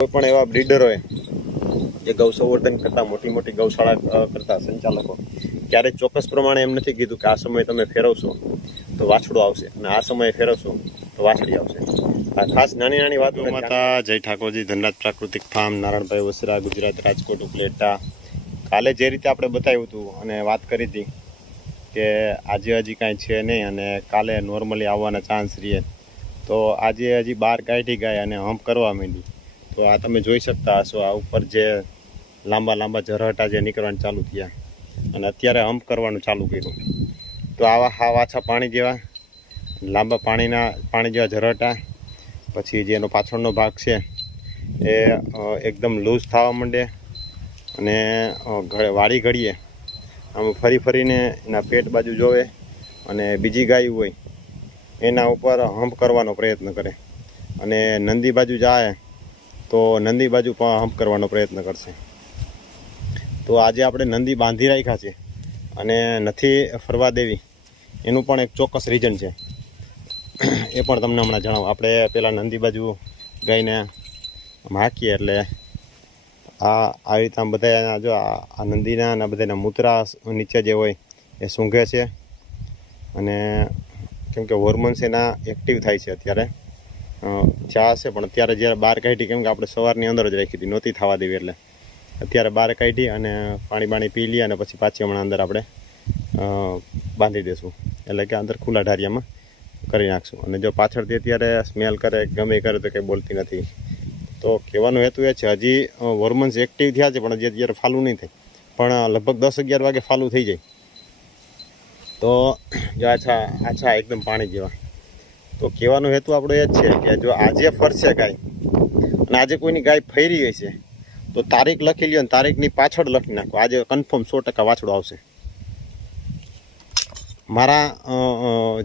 કોઈ પણ એવા બ્રીડરોએ જે ગૌ સંવર્ધન કરતા મોટી મોટી ગૌશાળા કરતા સંચાલકો ક્યારેક ચોક્કસ પ્રમાણે એમ નથી કીધું કે આ સમયે તમે ફેરવશો તો વાછડો આવશે અને આ સમયે ફેરવશો તો વાછડી આવશે. આ ખાસ નાની નાની વાતો. માતા જય ઠાકોરજી, ધનરાજ પ્રાકૃતિક ફાર્મ, નારાયણભાઈ વસરા, ગુજરાત, રાજકોટ, ઉપલેટા. કાલે જે રીતે આપણે બતાવ્યું હતું અને વાત કરી હતી કે આજે હજી કાંઈ છે નહીં અને કાલે નોર્મલી આવવાના ચાન્સ રહીએ, તો આજે હજી બહાર કાઢી ગયા અને હમ્પ કરવા માંડી. તો આ તમે જોઈ શકતા હશો, આ ઉપર જે લાંબા લાંબા ઝરહટા જે નીકળવાનું ચાલુ થયા અને અત્યારે હમ્પ કરવાનું ચાલુ કર્યું. તો આવા હાવ આછા પાણી જેવા લાંબા પાણી જેવા ઝરહટા, પછી જે એનો પાછળનો ભાગ છે એ એકદમ લૂઝ થવા માંડે અને વાળી ઘડીએ આમ ફરી ફરીને એના પેટ બાજુ જોવે અને બીજી ગાય હોય એના ઉપર હમ્પ કરવાનો પ્રયત્ન કરે અને નંદી બાજુ જાય તો નંદી બાજુ પણ હમ્પ કરવાનો પ્રયત્ન કરશે. તો આજે આપણે નંદી બાંધી રાખ્યા છે અને નથી ફરવા દેવી, એનું પણ એક ચોક્કસ રીઝન છે, એ પણ તમને હમણાં જણાવું. આપણે પેલા નંદી બાજુ ગાયને હાંકીએ એટલે આવી રીતે આમ બધા જો આ નંદીના અને બધાના મૂતરા નીચે જે હોય એ સૂંઘે છે અને કેમ કે હોર્મોન્સ એના એક્ટિવ થાય છે. અત્યારે ચા હશે પણ અત્યારે જ્યારે બહાર કાઢી, કેમ કે આપણે સવારની અંદર જ રાખી હતી, નહોતી થવા દેવી, એટલે અત્યારે બહાર કાઢી અને પાણી પી લઈએ અને પછી પાછી હમણાં અંદર આપણે બાંધી દઈશું, એટલે કે અંદર ખુલ્લા ઢારિયામાં કરી નાખશું. અને જો પાછળથી અત્યારે સ્મેલ કરે ગમે કરે તો કંઈ બોલતી નથી. તો કહેવાનો હેતુ એ છે, હજી હોર્મોન્સ એક્ટિવ થયા છે પણ હજી અત્યારે ફાલું નહીં થાય, પણ લગભગ 10-11 વાગે ફાલું થઈ જાય. તો જો આછા એકદમ પાણી જેવા. તો કહેવાનો હેતુ આપણો એ જ છે કે જો આજે ફરશે ગાય અને આજે કોઈની ગાય ફરી ગઈ છે તો તારીખ લખી લ્યો ને તારીખની પાછળ લખી નાખો, આજે કન્ફર્મ 100% વાછડો આવશે. મારા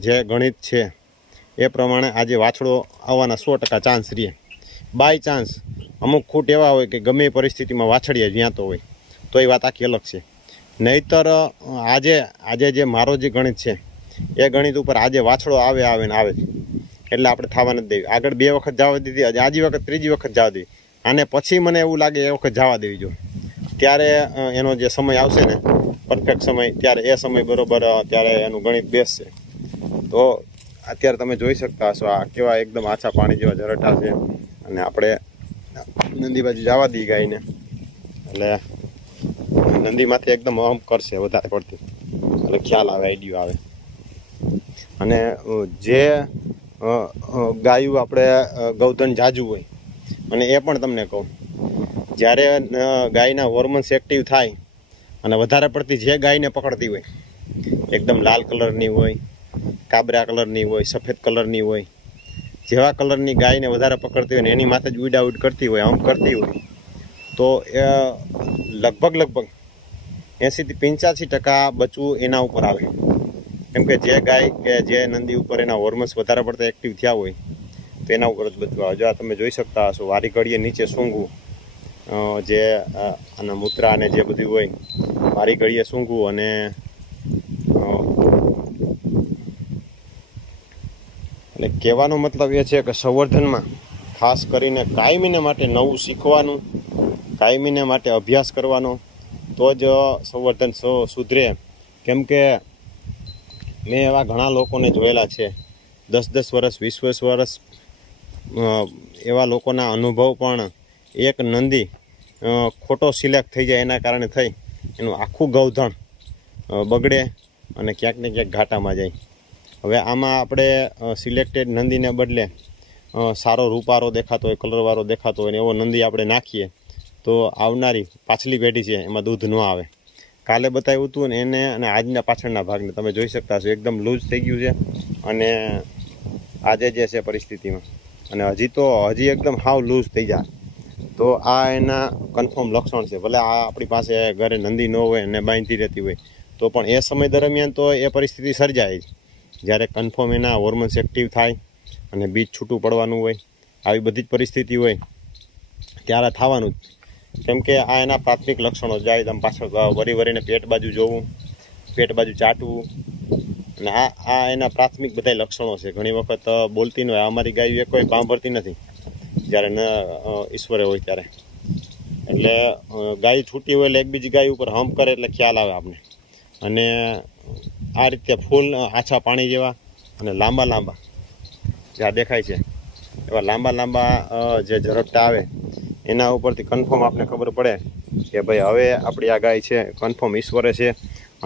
જે ગણિત છે એ પ્રમાણે આજે વાછડો આવવાના 100% ચાન્સ રહે. બાય ચાન્સ અમુક ખૂટ એવા હોય કે ગમે એ પરિસ્થિતિમાં વાછડીએ વ્યાતો હોય તો એ વાત આખી અલગ છે. નહીંતર આજે જે મારો જે ગણિત છે એ ગણિત ઉપર આજે વાછડો આવે ને આવે એટલે આપણે થવા નથી દેવી. આગળ 2 વખત જવા દીધી, આજે વખત 3જી વખત જવા દેવી, અને પછી મને એવું લાગે એ વખત જવા દેવી જો. ત્યારે એનો જે સમય આવશે ને પરફેક્ટ સમય, ત્યારે એ સમય બરોબર ત્યારે એનું ગણિત બેસશે. તો અત્યારે તમે જોઈ શકતા હશો આ કેવા એકદમ આછા પાણી જેવા ઝરટા છે અને આપણે નંદી બાજુ જવા દઈએ ગાયને એટલે નંદીમાંથી એકદમ હમ્પ કરશે વધારે પડતી, એટલે ખ્યાલ આવે, આઈડિયો આવે. અને જે ગાયું આપણે ગૌધન જાજુ હોય, અને એ પણ તમને કહું, જ્યારે ગાયના હોર્મોન્સ એક્ટિવ થાય અને વધારે પડતી જે ગાયને પકડતી હોય, એકદમ લાલ કલરની હોય, કાબરા કલરની હોય, સફેદ કલરની હોય, જેવા કલરની ગાયને વધારે પકડતી હોય ને એની માથે જ ઉડ કરતી હોય, હમ્પ કરતી હોય, તો એ લગભગ 80-85% બચવું એના ઉપર આવે. કેમ કે જે ગાય કે જે નંદી ઉપર એના હોર્મોન્સ વધારે પડતા એક્ટિવ થયા હોય તો એના ઉપર જ બચવું આવે. જો આ તમે જોઈ શકતા હશો, વારી ઘડીએ નીચે સૂંઘવું, જે આના મૂત્રા અને જે બધું હોય વારી ઘડીએ સૂંઘવું. અને એટલે કહેવાનો મતલબ એ છે કે સંવર્ધનમાં ખાસ કરીને કાયમીને માટે નવું શીખવાનું, કાયમીને માટે અભ્યાસ કરવાનો, તો જ સંવર્ધન સુધરે. કેમ કે મેં એવા ઘણા લોકોને જોયેલા છે, 10-10 વર્ષ 20-20 વર્ષ એવા લોકોના અનુભવ પણ એક નંદી ખોટો સિલેક્ટ થઈ જાય એના કારણે થઈ એનું આખું ગૌધણ બગડે અને ક્યાંક ને ક્યાંક ઘાટામાં જાય. હવે આમાં આપણે સિલેક્ટેડ નંદીને બદલે સારો રૂપારો દેખાતો હોય, કલરવાળો દેખાતો હોય ને એવો નંદી આપણે નાખીએ તો આવનારી પાછલી પેઢી છે એમાં દૂધ ન આવે. કાલે બતાવ્યું હતું ને એને અને આજના પાછળના ભાગને તમે જોઈ શકતા છો, એકદમ લૂઝ થઈ ગયું છે અને આજે જે છે પરિસ્થિતિમાં, અને હજી એકદમ હાવ લૂઝ થઈ જાય. તો આ એના કન્ફર્મ લક્ષણ છે. ભલે આ આપણી પાસે ઘરે નંદી ન હોય અને બાંધી રહેતી હોય તો પણ એ સમય દરમિયાન તો એ પરિસ્થિતિ સર્જાય જ, જ્યારે કન્ફર્મ એના હોર્મોન્સ એક્ટિવ થાય અને બીજ છૂટું પડવાનું હોય, આવી બધી જ પરિસ્થિતિ હોય ત્યારે થવાનું જ. કેમ કે આ એના પ્રાથમિક લક્ષણો જાય. તમે પાછળ વરીને પેટ બાજુ જોવું, પેટ બાજુ ચાટવું, અને આ એના પ્રાથમિક બધા લક્ષણો છે. ઘણી વખત બોલતી ન હોય, અમારી ગાય એ કોઈ સાંભળતી નથી, જ્યારે ઈશ્વરે હોય ત્યારે. એટલે ગાય છૂટી હોય એટલે એક બીજી ગાય ઉપર હમ્પ કરે એટલે ખ્યાલ આવે આપણે. અને આ રીતે ફૂલ આછા પાણી જેવા અને લાંબા લાંબા જ્યાં દેખાય છે એવા લાંબા લાંબા જે ઝરપટા આવે એના ઉપરથી કન્ફર્મ આપણે ખબર પડે કે ભાઈ હવે આપણી આ ગાય છે કન્ફર્મ ઈશ્વરે છે.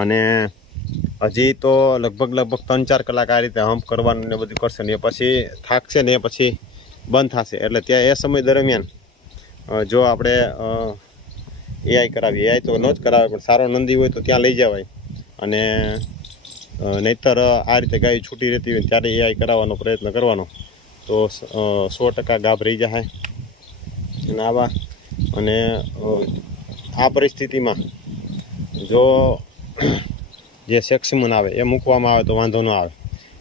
અને હજી તો લગભગ 3-4 કલાક આ રીતે હમ્પ કરવાનું ને બધું કરશે ને એ પછી થાકશે ને એ પછી બંધ થશે. એટલે ત્યાં એ સમય દરમિયાન જો આપણે એઆઈ કરાવીએ, એઆઈ તો ન જ કરાવે પણ સારો નંદી હોય તો ત્યાં લઈ જવાય. અને નહીંતર આ રીતે ગાય છૂટી રહેતી હોય ત્યારે એઆઈ કરાવવાનો પ્રયત્ન કરવાનો તો 100% ગાભ રહી જાય. અને અને આ પરિસ્થિતિમાં જો જે સેક્સિમન આવે એ મૂકવામાં આવે તો વાંધો ન આવે.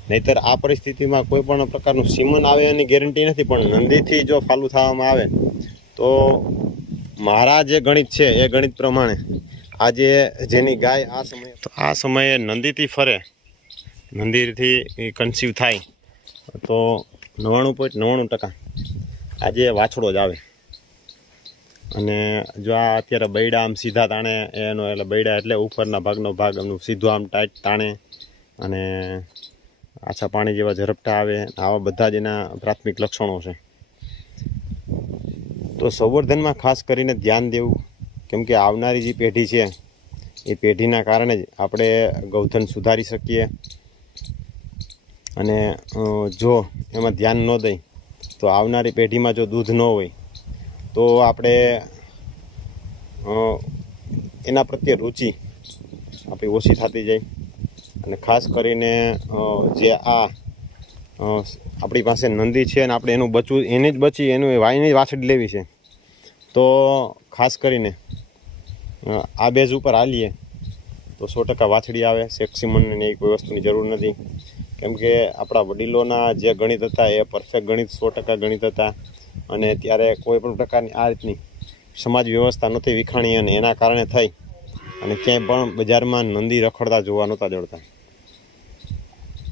નહીંતર આ પરિસ્થિતિમાં કોઈ પણ પ્રકારનું સીમન આવે એની ગેરંટી નથી, પણ નંદીથી જો ફાલું થવામાં આવે તો મારા જે ગણિત છે એ ગણિત પ્રમાણે આજે જેની ગાય આ સમયે નંદીથી ફરે, નંદીથી કન્સીવ થાય તો 99.99% આજે વાછડો જ આવે. અને જો આ અત્યારે બૈડા આમ સીધા તાણે એનો એટલે બૈડા એટલે ઉપરના ભાગનો ભાગ એમનું સીધું આમ ટાઈટ તાણે અને આછા પાણી જેવા ઝરપટા આવે, આવા બધા જ એના પ્રાથમિક લક્ષણો છે. તો સંવર્ધનમાં ખાસ કરીને ધ્યાન દેવું, કેમ કે આવનારી જે પેઢી છે એ પેઢીના કારણે જ આપણે ગૌધન સુધારી શકીએ. અને જો એમાં ધ્યાન ન દઈ તો આવનારી પેઢીમાં જો દૂધ ન હોય તો આપણે એના પ્રત્યે રુચિ આપણી ઓછી થતી જાય. અને ખાસ કરીને જે આપણી પાસે નંદી છે ને આપણે એનું બચવું, એની જ બચી એનું વાયની વાછડી લેવી છે તો ખાસ કરીને આ બેઝ ઉપર હાલીએ તો 100% વાછડી આવે. સેક્સિમનની એ કોઈ વસ્તુની જરૂર નથી, કેમ કે આપણા વડીલોના જે ગણિત હતા એ પરફેક્ટ ગણિત 100% ગણિત હતા. અને ત્યારે કોઈ પણ પ્રકારની આ રીતની સમાજ વ્યવસ્થા નહોતી વિખાણી અને એના કારણે થઈ અને ક્યાંય પણ બજારમાં નંદી રખડતા જોવા નહોતા જડતા.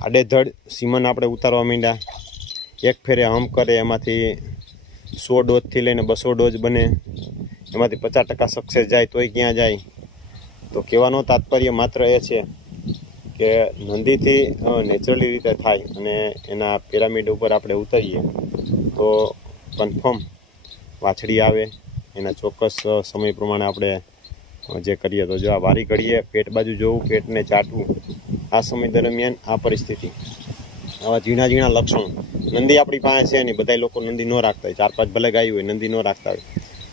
આડેધડ સીમન આપણે ઉતારવા માંડ્યા, એક ફેરે હમ્પ કરે એમાંથી 100 ડોઝથી લઈને 200 ડોઝ બને, એમાંથી 50% સક્સેસ જાય તોય ક્યાં જાય. તો કહેવાનો તાત્પર્ય માત્ર એ છે કે નંદીથી નેચરલી રીતે થાય અને એના પિરામિડ ઉપર આપણે ઉતરીએ તો કન્ફર્મ વાછડી આવે. એના ચોક્કસ સમય પ્રમાણે આપણે જે કરીએ તો જો આ વારી ઘડીએ પેટ બાજુ જોવું, પેટને ચાટવું, આ સમય દરમિયાન આ પરિસ્થિતિ, આવા ઝીણા ઝીણા લક્ષણો. નંદી આપણી પાસે છે નહીં, બધા લોકો નંદી ન રાખતા હોય, 4-5 ભલે ગાય હોય નંદી ન રાખતા હોય.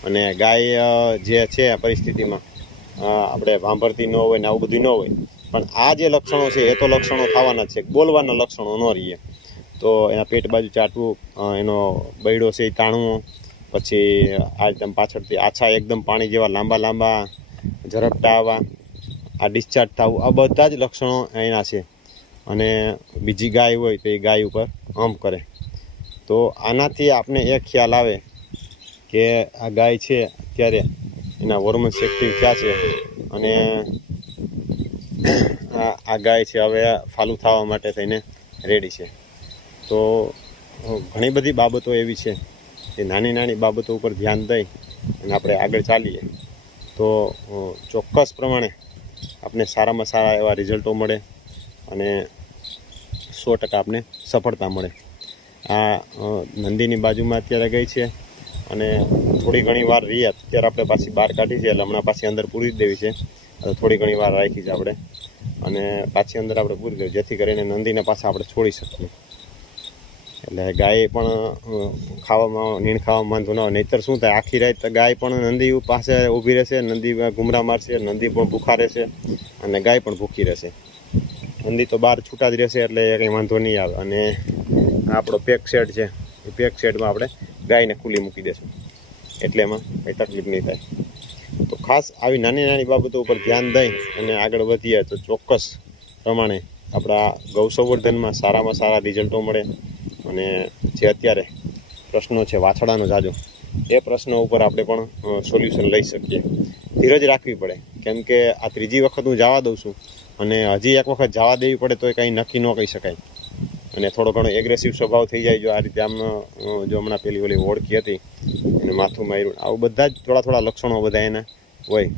અને ગાય જે છે આ પરિસ્થિતિમાં આપણે વાંભરતી ન હોય ને આવું બધું ન હોય, પણ આ જે લક્ષણો છે એ તો લક્ષણો થવાના જ છે. બોલવાના લક્ષણો ન રહીએ તો એના પેટ બાજુ ચાટવું, એનો બૈડો છે એ તાણવો, પછી આ એકદમ પાછળથી આછા એકદમ પાણી જેવા લાંબા લાંબા ઝરપટા આવવા, આ ડિસ્ચાર્જ થવું, આ બધા જ લક્ષણો એના છે. અને બીજી ગાય હોય તો એ ગાય ઉપર હમ્પ કરે તો આનાથી આપણે એક ખ્યાલ આવે કે આ ગાય છે અત્યારે એના હોર્મોન્સ એક્ટિવ થયા છે અને આ ગાય છે હવે ફાલું થવા માટે થઈને રેડી છે. તો ઘણી બધી બાબતો એવી છે કે નાની નાની બાબતો ઉપર ધ્યાન દઈ અને આપણે આગળ ચાલીએ તો ચોક્કસ પ્રમાણે આપણે સારામાં સારા એવા રિઝલ્ટો મળે અને 100% આપણે સફળતા મળે. આ નંદીની બાજુમાં અત્યારે ગઈ છે અને થોડી ઘણી વાર રહી, અત્યારે આપણે પાછી બહાર કાઢી છે એટલે હમણાં પાછી અંદર પૂરી જ દેવી છે. થોડી ઘણી વાર રાખી છે આપણે અને પાછી અંદર આપણે પૂરી દેવી, જેથી કરીને નંદીને પાછા આપણે છોડી શકીએ. એટલે ગાય પણ ખાવામાં નીણ ખાવામાં વાંધો ન હોય. નહીંતર શું થાય, આખી રાત ગાય પણ નંદી પાસે ઊભી રહેશે, નંદી ઘૂમરા મારશે, નંદી પણ ભૂખા રહેશે અને ગાય પણ ભૂખી રહેશે. નંદી તો બહાર છૂટા જ રહેશે એટલે કંઈ વાંધો નહીં આવે. અને આપણો પેક શેડ છે એ પેક શેડમાં આપણે ગાયને ખુલ્લી મૂકી દેશું એટલે એમાં કંઈ તકલીફ નહીં થાય. તો ખાસ આવી નાની નાની બાબતો ઉપર ધ્યાન દઈ અને આગળ વધીએ તો ચોક્કસ પ્રમાણે આપણા ગૌ સંવર્ધનમાં સારામાં સારા રિઝલ્ટો મળે. અને જે અત્યારે પ્રશ્નો છે વાછડાનો જાજો, એ પ્રશ્નો ઉપર આપણે પણ સોલ્યુશન લઈ શકીએ. ધીરજ રાખવી પડે, કેમ કે આ ત્રીજી વખત હું જવા દઉં છું અને હજી એક વખત જવા દેવી પડે તો એ કંઈ નક્કી ન કહી શકાય. અને થોડો ઘણો એગ્રેસિવ સ્વભાવ થઈ જાય. જો આ રીતે આમ જો હમણાં પેલી ઓલી ઓળખી હતી એને માથું માર્યું, આવું બધા જ થોડા લક્ષણો બધા એના હોય.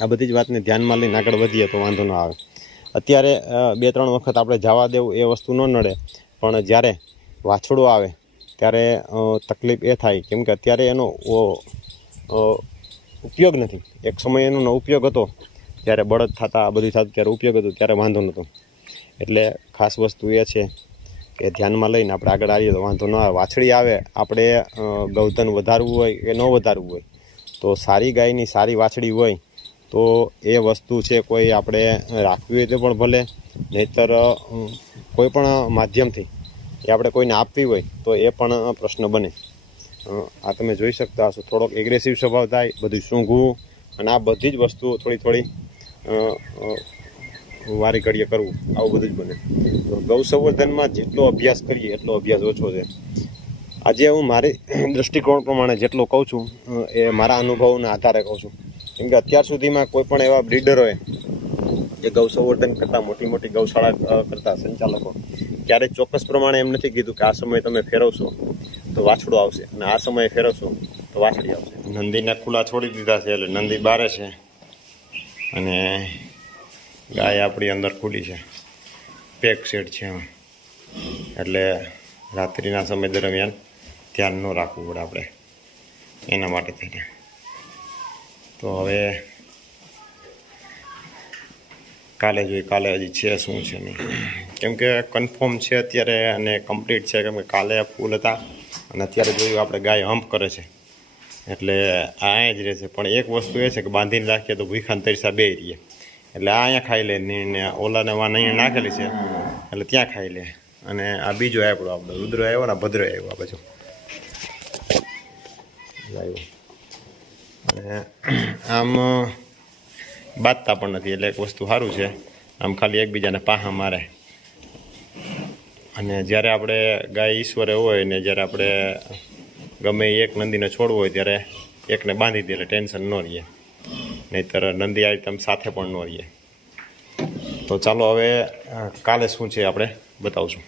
આ બધી જ વાતને ધ્યાનમાં લઈને આગળ વધીએ તો વાંધો ન આવે. અત્યારે 2-3 વખત આપણે જવા દેવું એ વસ્તુ ન નડે, પણ જ્યારે વાછડું આવે ત્યારે તકલીફ એ થાય, કેમ કે અત્યારે એનો ઉપયોગ નથી. એક સમય એનો ઉપયોગ હતો, ત્યારે બળદ થતા આ બધું થતું ત્યારે ઉપયોગ હતો, ત્યારે વાંધો નહોતો. એટલે ખાસ વસ્તુ એ છે કે ધ્યાનમાં લઈને આપણે આગળ આવીએ તો વાંધો ન આવે. વાછડી આવે આપણે ગૌધન વધારવું હોય કે ન વધારવું હોય, તો સારી ગાયની સારી વાછડી હોય તો એ વસ્તુ છે કોઈ આપણે રાખવી હોય તો પણ ભલે, નહીંતર કોઈ પણ માધ્યમથી એ આપણે કોઈને આપવી હોય તો એ પણ પ્રશ્ન બને. આ તમે જોઈ શકતા હશો, થોડોક એગ્રેસિવ સ્વભાવ થાય, બધું સૂંઘવું, અને આ બધી જ વસ્તુઓ થોડી વારી ઘડીએ કરવું, આવું બધું જ બને. તો ગૌ સંવર્ધનમાં જેટલો અભ્યાસ કરીએ એટલો અભ્યાસ ઓછો છે. આજે હું મારી દૃષ્ટિકોણ પ્રમાણે જેટલો કહું છું એ મારા અનુભવના આધારે કહું છું. કેમ કે અત્યાર સુધીમાં કોઈ પણ એવા બ્રીડરોએ જે ગૌ સંવર્ધન કરતા, મોટી ગૌશાળા કરતા સંચાલકો ક્યારેય ચોક્કસ પ્રમાણે એમ નથી કીધું કે આ સમયે તમે ફેરવશો તો વાછડું આવશે, અને આ સમયે ફેરવશો તો વાછડી આવશે. નંદીને ખુલ્લા છોડી દીધા છે, એટલે નંદી બારે છે અને ગાય આપણી અંદર ખુલ્લી છે. પેક સેટ છે, એટલે રાત્રિના સમય દરમિયાન ધ્યાન ન રાખવું પડે આપણે એના માટે થઈને. તો હવે કાલે જોઈએ, કાલે હજી છે શું છે નહીં, કેમ કે કન્ફર્મ છે અત્યારે અને કમ્પ્લીટ છે. કેમ કે કાલે ફૂલ હતા અને અત્યારે જોયું આપણે ગાય હમ્પ કરે છે, એટલે આ જ રહેશે. પણ એક વસ્તુ એ છે કે બાંધીને રાખીએ તો ભૂખાને તરસા બે રહીએ, એટલે આ અહીંયા ખાઈ લે ને ઓલાને વાન અહીંયા નાખેલી છે એટલે ત્યાં ખાઈ લે. અને આ બીજો આપણો રુદ્ર આવ્યો ને ભદ્ર આવ્યો આ બાજુ આવ્યો, અને આમ બાંધતા પણ નથી. એટલે એક વસ્તુ સારું છે, આમ ખાલી એકબીજાને પાહા મારે. અને જ્યારે આપણે ગાય ઈશ્વરે હોય ને જ્યારે આપણે ગમે એક નંદીને છોડવું હોય ત્યારે એકને બાંધી દે એટલે ટેન્શન ન રહીએ, નહીંતર નંદી આવી તમે સાથે પણ ન રહીએ. તો ચાલો હવે કાલે શું છે આપણે બતાવશું.